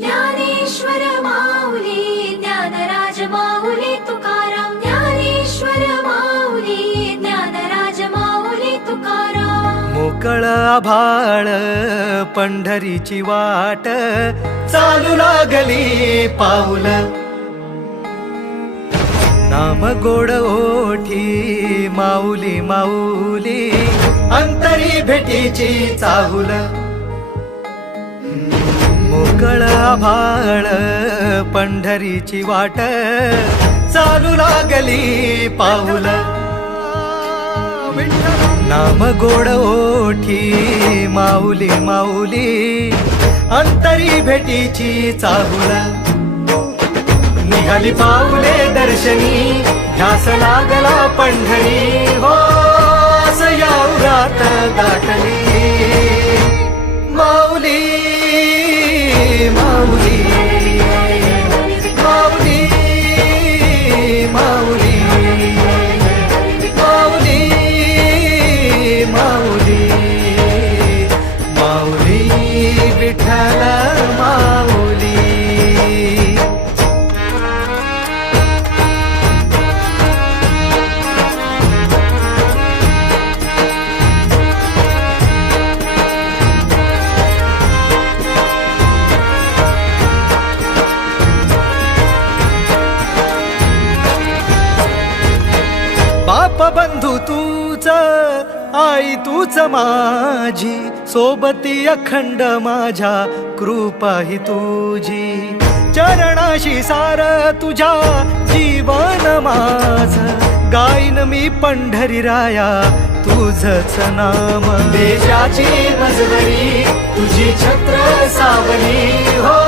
ज्ञानेश्वर माऊली ज्ञानराज माऊली तुकाराम ज्ञानेश्वर माऊली ज्ञानराज माऊली तुकाराम मोकळ आभाळ पंढरीची वाट चालू लागली पाऊल नाम गोड ओठी माऊली माऊली अंतरी भेटीची चाहुल मोकळ आभाळ पंढरीची वाट चालू लागली पाऊल नाम गोड ओठी माऊली माऊली अंतरी भेटीची चाहुल निघाली पाऊले दर्शनी ध्यास लागला पंढरी हो यात दाटली माऊली माऊली माऊली माऊली माऊली माऊली माऊली विठ्ठल माऊली बाप बंधू तूच आई तूच माझी सोबती अखंड माझ्या कृपा ही तुझी चरणाशी सार तुझ्या जीवन माझ गाईन मी पंढरी राया तुझच नाम देशाची मजवरी तुझी छत्र सावली हो